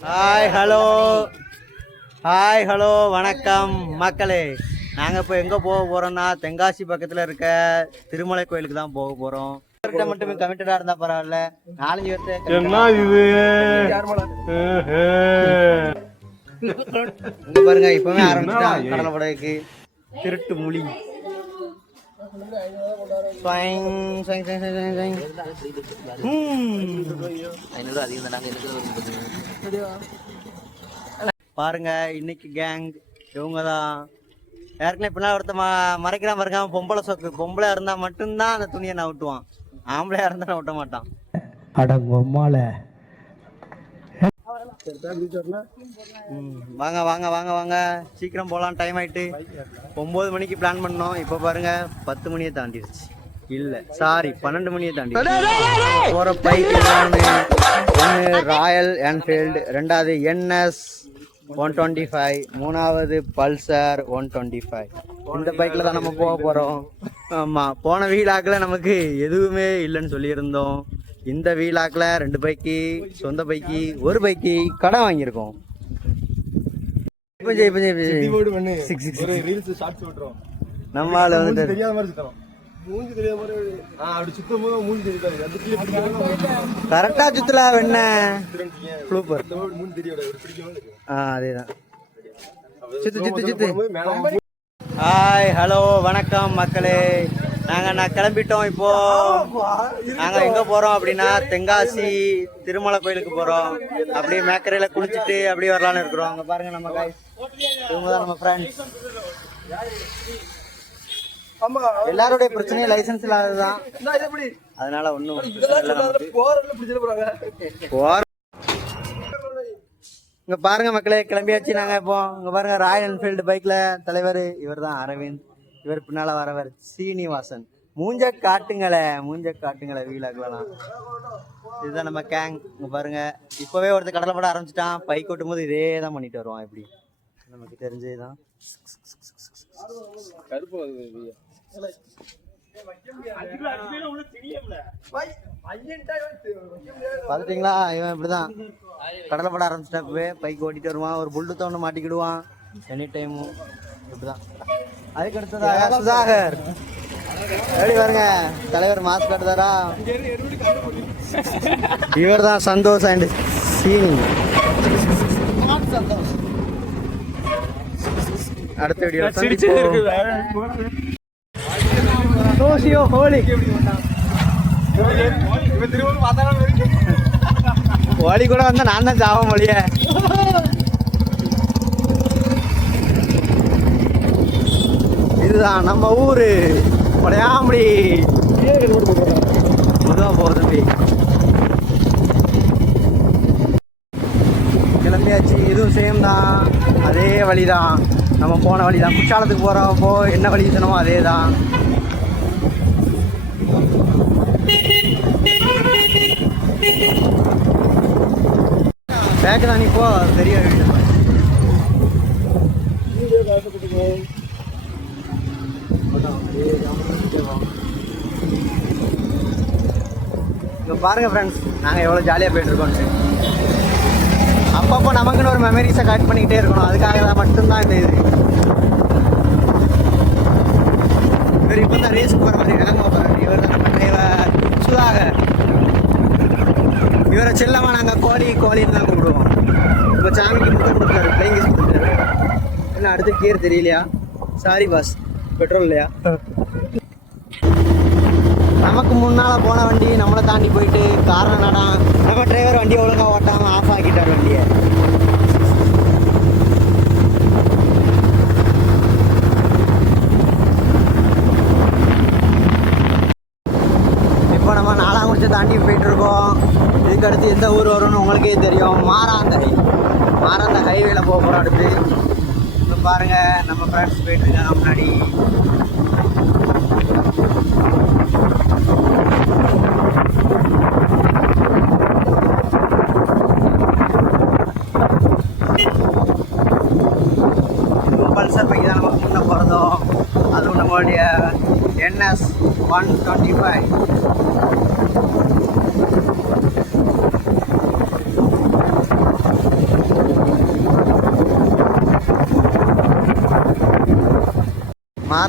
Hi hello hi hello வணக்கம் மக்களே. நாங்கள் இப்போ எங்கே போக போகிறோம்னா தென்காசி பக்கத்தில் இருக்க திருமலை கோயிலுக்கு தான் போக போகிறோம் மட்டுமே கமிட்டடாக இருந்தால் பரவாயில்ல. நாலஞ்சு பேர்த்து என்ன இது? இங்க பாருங்க இப்பவே ஆரம்பிச்சிட்டான் கடலை படைக்கு திருட்டு மொழி. ஸ்வைங், ஸ்வைங், ஸ்வைங், ஸ்வைங், ஸ்வைங். ஹம். பாருங்க இன்னைக்கு கேங் இவங்க தான் ஏற்கனவே பின்னால் ஒருத்த ம மறைக்கிறான் பாருங்க பொம்பளை சொக்கு. பொம்பளை இருந்தா மட்டும்தான் அந்த துணியை நான் விட்டுவான் ஆம்பளையா இருந்தா நான் விட்ட மாட்டான். ம், வாங்க வாங்க வாங்க வாங்க. சீக்கிரம் போகலாம் டைம் ஆயிட்டு. ஒம்பது மணிக்கு பிளான் பண்ணோம். இப்போ பாருங்க பத்து மணியை தாண்டிடுச்சு இல்ல. சாரி பன்னெண்டு மணியை தாண்டி. போற பைக் ஒன்று ராயல் என்ஃபீல்டு ரெண்டாவது என்எஸ் ஒன் டுவெண்ட்டி ஃபைவ் மூணாவது பல்சர் ஒன் டுவெண்ட்டி ஃபைவ் இந்த பைக்கில் தான் நம்ம போக போகிறோம் ஆமாம் போன வீலாக்கில் நமக்கு எதுவுமே இல்லைன்னு சொல்லியிருந்தோம். இந்த வீலாக்கில் ரெண்டு பைக்கு சொந்த பைக்கு ஒரு பைக்கு கடன் வாங்கியிருக்கோம். இப்போ ஜெய், இப்போ ஜெய், இப்போ ஜெய். கீபோர்டு பண்ணு. Six, six, ஒரு six. ரீல்ஸ் ஷார்ட்ஸ் விட்டுறோம் நம்ம ஆளு மூஞ்சி வந்துட்டு தெரியாத மாதிரி மூஞ்சி தெரியாத மாதிரி ஆ அப்படி சுத்தும் போது மூஞ்சி தெரியாது. சூப்பர் மூஞ்சி ஒரு பிடிக்காம இருக்கு ஆ அதேதான். சித்து சித்து சித்து. போகும்போது மேல ஹாய் ஹலோ வணக்கம் மக்களே. நாங்க நான் கிளம்பிட்டோம் இப்போ. நாங்க எங்க போறோம் அப்படின்னா தென்காசி திருமலை கோயிலுக்கு போறோம். அப்படியே மேக்கரையில குளிச்சுட்டு அப்படியே வரலாம்னு இருக்கிறோம். அங்க பாருங்க நம்ம. இவங்க தான் நம்ம ஃப்ரெண்ட்ஸ் எல்லாருடைய பிரச்சனையும் லைசன்ஸ் எப்படி அதனால போறோம் இங்க பாருங்க மக்களே கிளம்பியாச்சு நாங்க இப்போ. இங்க பாருங்க ராயல் என்ஃபீல்டு பைக்ல தலைவர் இவர் தான் அரவிந்த். இவர் பின்னால வரவர் சீனிவாசன். மூஞ்ச காட்டுங்களே மூஞ்ச காட்டுங்களே வீலாக்கலாம் இதுதான் நம்ம கேங் இங்க பாருங்க இப்பவே ஒருத்தர் கடலை போட ஆரம்பிச்சிட்டான். பைக் ஓட்டும் போது இதே தான் பண்ணிட்டு வருவான் இப்படி நமக்கு தெரிஞ்சதுதான். கருப்பு பார்த்துட்டீங்களா? இவன் இப்படிதான். கடலை போட ஆரம்பிச்சிட்டா இப்பவே பைக் ஓட்டிட்டு வருவான். ஒரு புல்லுத்த ஒன்று மாட்டிக்கிடுவான். எனி டைமும் இப்படிதான். அதுக்கு அடுத்ததாக சுதாகர். எப்படி பாருங்க? தலைவர் மாஸ்க் கட்டுதாரா? இவர் தான் சந்தோஷ் அண்ட் சீனி அடுத்த வீடியோ சோசியோ ஹோலி. ஹோலி கூட வந்தால் நான் தான் சாவ மொழிய. இதுதான் நம்ம ஊரு. படையாமடி மெதுவா போகுது கிளம்பியாச்சு. இதுவும் சேம் தான். அதே வழிதான். நம்ம போன வழி தான் குற்றாலத்துக்கு போகிறப்போ என்ன வழி சொன்னமோ அதே தான் பேக்கு தான் நீ போ பெரிய வீடு இங்க பாருங்க ஃப்ரெண்ட்ஸ் நாங்கள் எவ்வளோ ஜாலியாக போயிட்டு அப்பப்போ நமக்குன்னு ஒரு மெமரிஸை கட் பண்ணிக்கிட்டே இருக்கணும். அதுக்காக தான் மட்டும்தான் இந்த இது. இவர் இப்போ தான் ரேஸுக்கு போகிற மாதிரி வேகமாக போகிறார் இவர் தான் சுதாக இவரை செல்லமா நாங்கள் கோழி கோழின்னு தான் கூப்பிடுவோம் இப்போ சாமிக்கு முத்தம் கொடுத்தாரு பிளைங் கொடுத்தாரு. என்ன அடுத்து கியர் தெரியலையா? சாரி பாஸ் பெட்ரோல் இல்லையா? நமக்கு முன்னால் போன வண்டி நம்மளை தாண்டி போயிட்டு காரணம் என்னடா நம்ம டிரைவர் வண்டி ஒழுங்காக ஓட்டாமல் ஆஃப் ஆக்கிட்டார் வண்டியை இப்போ நம்ம நாலாங்குறிச்சி தாண்டி போயிட்டு இருக்கோம் இதுக்கு அடுத்து எந்த ஊர் வரும்னு உங்களுக்கே தெரியும். மாறாந்தகை. மாறாந்த ஹைவேல போக போகிறோம் அடுத்து. இப்போ பாருங்க நம்ம ஃப்ரெண்ட்ஸ் போயிட்டு இருக்காங்க முன்னாடி. பல்சர் பைக் தான் நமக்கு முன்ன பிறந்தோம் அதுவும் நம்மளுடைய என்எஸ் ஒன் டுவெண்ட்டி ஃபைவ்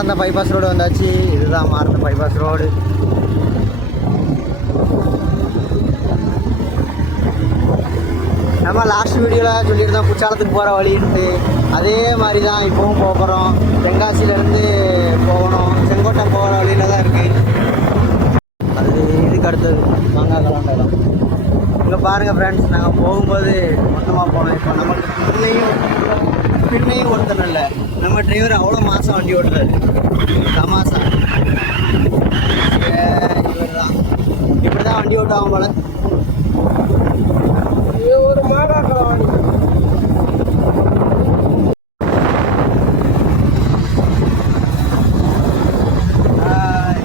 மாறின பைபாஸ் ரோடு வந்தாச்சு. இதுதான் மாறின பைபாஸ் ரோடு நம்ம லாஸ்ட் வீடியோவில் சொல்லியிருந்தோம் குற்றாலத்துக்கு போகிற வழின்ட்டு. அதே மாதிரி தான் இப்போவும் போக போகிறோம் தென்காசியிலேருந்து போகணும். செங்கோட்டை போகிற வழியில தான் இருக்குது அது இதுக்கு அடுத்தது மாங்காய் கலாண்டலாம் இங்கே பாருங்கள் ஃப்ரெண்ட்ஸ் நாங்கள் போகும்போது மொத்தமாக போனோம். இப்போ நம்மளுக்கு பின்னையும் பின்னையும் ஒருத்தர் இல்லை. நம்ம டிரைவர் அவ்வளோ மாதம் வண்டி ஓட்டுறாரு. தமாசா. இவர் தான் இப்படி தான் வண்டி ஓட்டுவாங்க போல இது ஒரு மாடா களவாணி ஹாய்.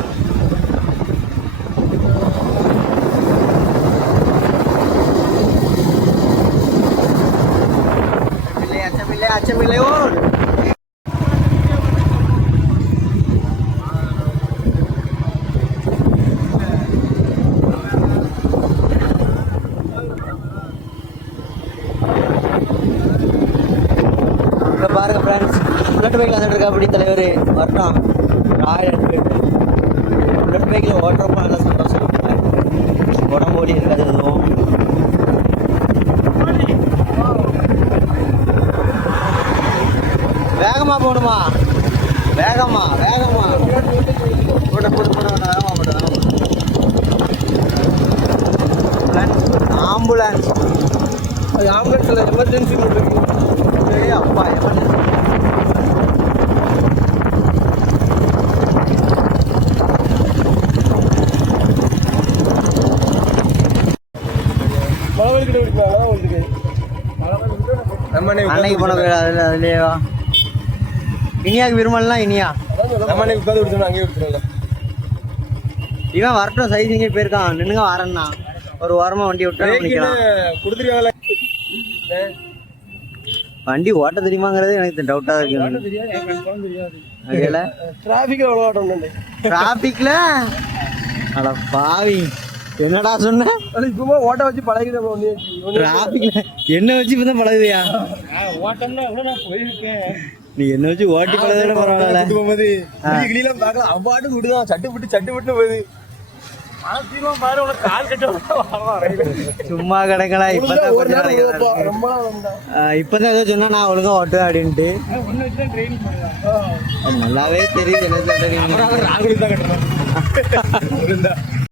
அச்சமில்லை, அச்சமில்லை, அச்சமில்லை, பாருங்க ஃப்ரெண்ட்ஸ் புல்லட் பைக்கில் வந்துட்டு அப்படி தலைவர் வரட்டும் ராயல் என்ஃபீல்டு புல்லட் பைக்கில் ஓட்டுறப்ப நல்லா சந்தோஷம். உடம்பு ஓடி இருக்காது எதுவும் வேகமா போகணுமா வேகமா வேகமா. போட போட போட வேகமா போட ஆம்புலன்ஸ் அது ஆம்புலன்ஸ்ல எமர்ஜென்சி இருக்கு. அப்பா எமர்ஜென்சி மழை கிட்ட விடுறாங்க உங்களுக்கு? நம்ம அன்னைக்கு போன அதுலேயேவா இனியாக்கு விரும்பலாம் இனியா. நம்ம அன்னைக்கு உட்காந்து விடுச்சோம் அங்கேயே விடுறோம்ல இவன் வரட்டும் சைசிங்கே போயிருக்கான். நின்னுங்க வரேன்னா. ஒரு வாரமா வண்டி விட்டா கொடுத்துருக்காங்களே வண்டி ஓட்ட தெரியுமாங்கிறது எனக்கு டவுட்டா தான் இருக்கு. டிராஃபிக்ல டிராபிக்ல அட பாவி. என்னடா சொன்ன? இப்பமா ஓட்ட வச்சு பழகித ஒண்ணு டிராபிக்ல என்ன வச்சு இப்பதான் பழகுதியா ஓட்டம்னா எவ்வளோ நான் போயிருக்கேன். நீ என்ன வச்சு ஓட்டி பழகுதுல பரவாயில்ல. போகும்போது கிளியெல்லாம் பார்க்கலாம் அவ்வாட்டு விடுதான். சட்டு விட்டு சட்டு விட்டு போகுது சும்மா கிடக்கலாம் இப்பதான் கொஞ்ச நாளைக்கு இப்பதான் ஏதோ சொன்னா நான் ஒழுங்கா ஓட்டுவேன் அப்படின்ட்டு. நல்லாவே தெரியுது என்ன சொல்றீங்க